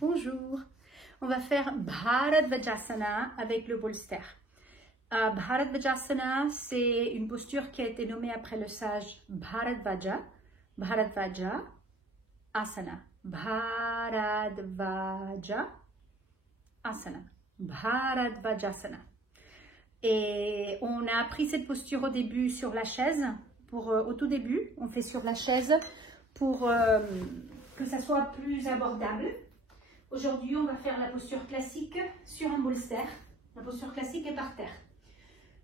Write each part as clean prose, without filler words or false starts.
Bonjour. On va faire Bharadvajasana avec le bolster. Bharadvajasana, c'est une posture qui a été nommée après le sage Bharadvaja. Bharadvaja Asana. Bharadvaja Asana. Bharadvajasana. Et on a appris cette posture au début sur la chaise. Au tout début, on fait sur la chaise pour que ça soit plus abordable. Aujourd'hui, on va faire la posture classique sur un bolster. La posture classique est par terre.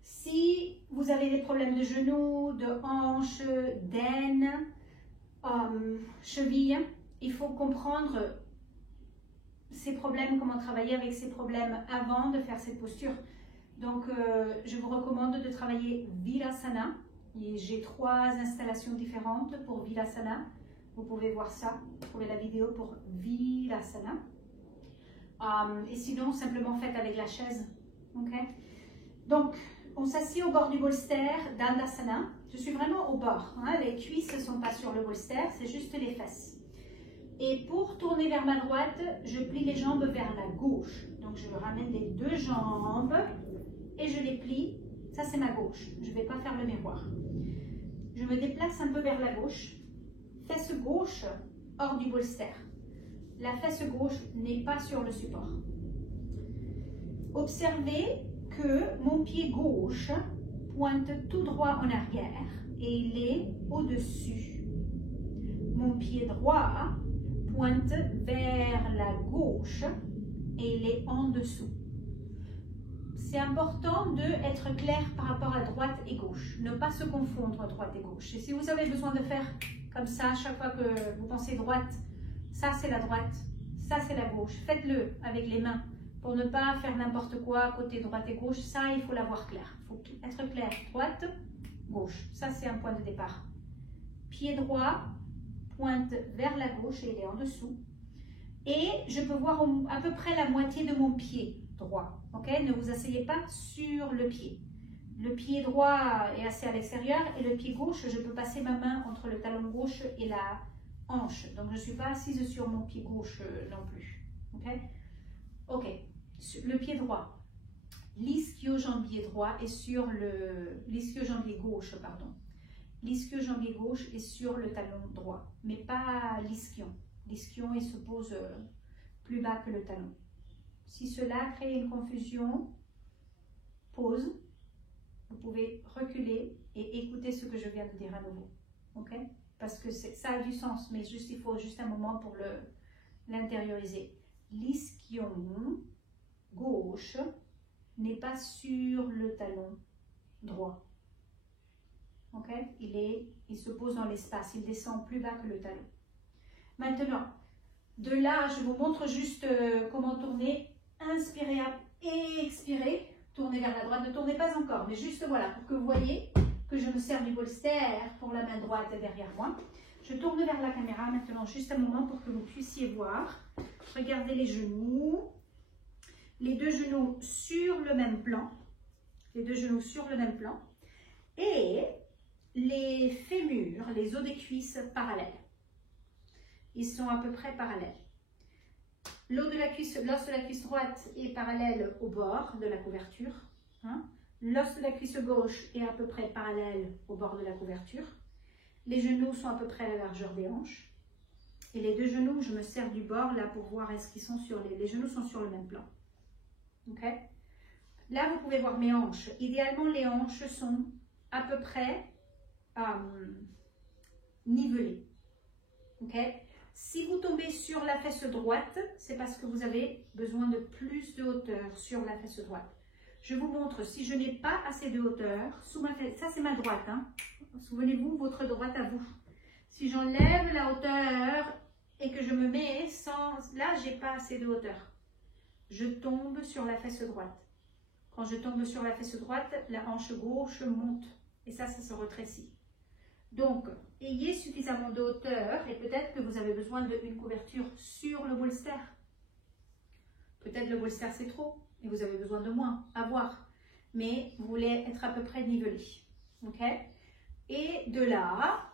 Si vous avez des problèmes de genoux, de hanches, d'aine, cheville, il faut comprendre ces problèmes, comment travailler avec ces problèmes avant de faire cette posture. Donc, je vous recommande de travailler Virasana. J'ai 3 installations différentes pour Virasana. Vous pouvez voir ça, trouver la vidéo pour Virasana. Et sinon, simplement faites avec la chaise. Okay? Donc, on s'assied au bord du bolster, Dandasana. Je suis vraiment au bord. Hein? Les cuisses ne sont pas sur le bolster, c'est juste les fesses. Et pour tourner vers ma droite, je plie les jambes vers la gauche. Donc, je ramène les 2 jambes et je les plie. Ça, c'est ma gauche. Je ne vais pas faire le miroir. Je me déplace un peu vers la gauche. Fesse gauche hors du bolster. La fesse gauche n'est pas sur le support. Observez que mon pied gauche pointe tout droit en arrière et il est au-dessus. Mon pied droit pointe vers la gauche et il est en dessous. C'est important d'être clair par rapport à droite et gauche. Ne pas se confondre droite et gauche. Et si vous avez besoin de faire comme ça, chaque fois que vous pensez droite, ça c'est la droite, ça c'est la gauche. Faites-le avec les mains pour ne pas faire n'importe quoi côté droite et gauche. Ça, il faut l'avoir clair. Il faut être clair. Droite, gauche. Ça, c'est un point de départ. Pied droit pointe vers la gauche et il est en dessous. Et je peux voir à peu près la moitié de mon pied droit. Okay? Ne vous asseyez pas sur le pied. Le pied droit est assez à l'extérieur et le pied gauche, je peux passer ma main entre le talon gauche et la hanche. Donc, je ne suis pas assise sur mon pied gauche non plus. Ok. Le pied droit. L'ischio-jambier droit est sur l'ischio-jambier gauche, pardon. L'ischio-jambier gauche est sur le talon droit, mais pas l'ischion. L'ischion, il se pose plus bas que le talon. Si cela crée une confusion, pause. Vous pouvez reculer et écouter ce que je viens de dire à nouveau. Ok? Parce que ça a du sens, mais il faut juste un moment pour l'intérioriser. L'ischion gauche n'est pas sur le talon droit. Ok? Il se pose dans l'espace, il descend plus bas que le talon. Maintenant, de là, je vous montre juste comment tourner. Inspirez et expirez. Tournez vers la droite. Ne tournez pas encore, mais juste voilà, pour que vous voyez que je me sers du bolster pour la main droite derrière moi. Je tourne vers la caméra maintenant, juste un moment pour que vous puissiez voir. Regardez les genoux. Les 2 genoux sur le même plan. Les 2 genoux sur le même plan. Et les fémurs, les os des cuisses parallèles. Ils sont à peu près parallèles. L'os de la cuisse droite est parallèle au bord de la couverture. Hein? L'os de la cuisse gauche est à peu près parallèle au bord de la couverture. Les genoux sont à peu près à la largeur des hanches. Et les 2 genoux, je me sers du bord là pour voir est-ce qu'ils sont sur les genoux sont sur le même plan. Ok? Là, vous pouvez voir mes hanches. Idéalement, les hanches sont à peu près nivelées. Ok? Si vous tombez sur la fesse droite, c'est parce que vous avez besoin de plus de hauteur sur la fesse droite. Je vous montre, si je n'ai pas assez de hauteur, sous ma fesse, ça c'est ma droite, hein. Souvenez-vous, votre droite à vous. Si j'enlève la hauteur et que je me mets sans... Là, j'ai pas assez de hauteur. Je tombe sur la fesse droite. Quand je tombe sur la fesse droite, la hanche gauche monte. Et ça se rétrécit. Donc, ayez suffisamment de hauteur et peut-être que vous avez besoin d'une couverture sur le bolster. Peut-être le bolster c'est trop et vous avez besoin de moins, à voir. Mais vous voulez être à peu près nivelé. Ok? Et de là,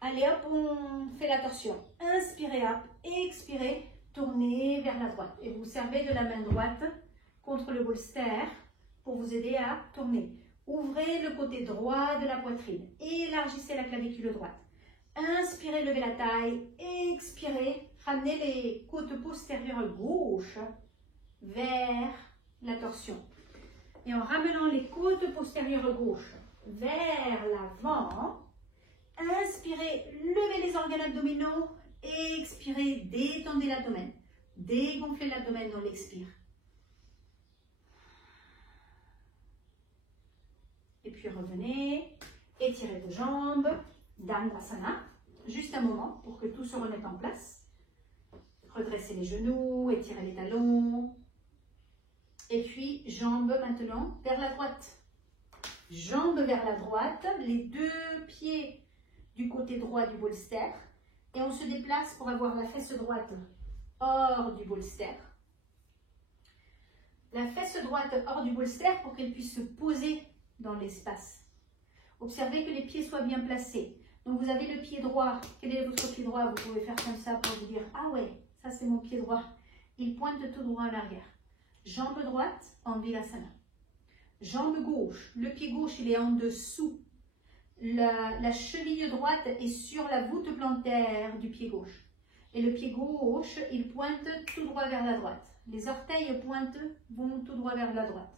allez hop, on fait la torsion. Inspirez hop, expirez, tournez vers vers la droite. Et vous servez de la main droite contre le bolster pour vous aider à tourner. Ouvrez le côté droit de la poitrine. Élargissez la clavicule droite. Inspirez, levez la taille. Expirez, ramenez les côtes postérieures gauche vers la torsion. Et en ramenant les côtes postérieures gauche vers l'avant, inspirez, levez les organes abdominaux. Expirez, détendez l'abdomen. Dégonflez l'abdomen dans l'expire. Et puis revenez, étirez vos jambes, Dandasana, juste un moment pour que tout se remette en place. Redressez les genoux, étirez les talons. Et puis jambes maintenant vers la droite. Jambes vers la droite, les deux pieds du côté droit du bolster. Et on se déplace pour avoir la fesse droite hors du bolster. La fesse droite hors du bolster pour qu'elle puisse se poser dans l'espace. Observez que les pieds soient bien placés. Donc vous avez le pied droit. Quel est votre pied droit? Vous pouvez faire comme ça pour vous dire « Ah ouais, ça c'est mon pied droit. » Il pointe tout droit en arrière. Jambe droite, Anvilasana. Jambe gauche. Le pied gauche, il est en dessous. La cheville droite est sur la voûte plantaire du pied gauche. Et le pied gauche, il pointe tout droit vers la droite. Les orteils vont tout droit vers la droite.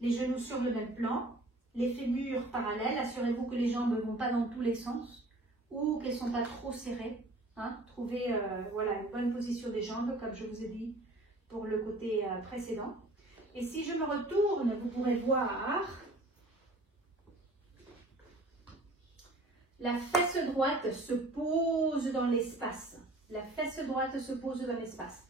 Les genoux sur le même plan, les fémurs parallèles. Assurez-vous que les jambes ne vont pas dans tous les sens ou qu'elles ne sont pas trop serrées. Hein. Trouvez voilà, une bonne position des jambes, comme je vous ai dit pour le côté précédent. Et si je me retourne, vous pourrez voir la fesse droite se pose dans l'espace. La fesse droite se pose dans l'espace.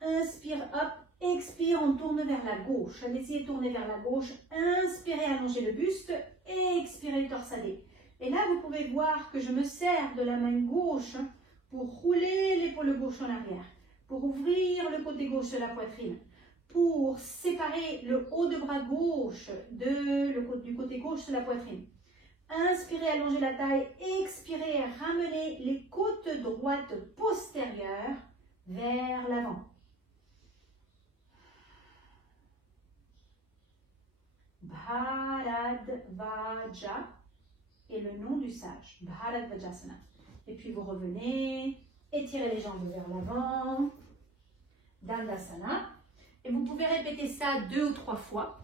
Inspire, hop, expire, on tourne vers la gauche. Allez-y, tournez vers la gauche. Inspirez, allongez le buste. Expirez, torsadez. Et là, vous pouvez voir que je me sers de la main gauche pour rouler l'épaule gauche en arrière, pour ouvrir le côté gauche de la poitrine, pour séparer le haut de bras gauche du côté gauche de la poitrine. Inspirez, allongez la taille. Expirez, ramenez les côtes droites postérieures vers l'avant. Bharadvaja est le nom du sage. Bharadvajasana. Et puis vous revenez, étirez les jambes vers l'avant. Dandasana. Et vous pouvez répéter ça 2 ou 3 fois.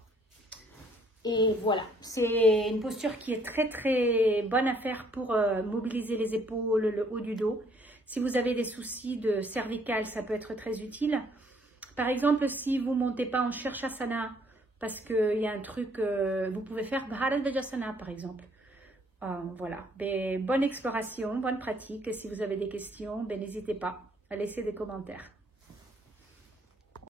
Et voilà, c'est une posture qui est très très bonne à faire pour mobiliser les épaules, le haut du dos. Si vous avez des soucis de cervical, ça peut être très utile. Par exemple, si vous ne montez pas en Shirshasana, parce qu'il y a un truc, vous pouvez faire Bharadvajasana par exemple. Voilà, bonne exploration, bonne pratique. Et si vous avez des questions, n'hésitez pas à laisser des commentaires.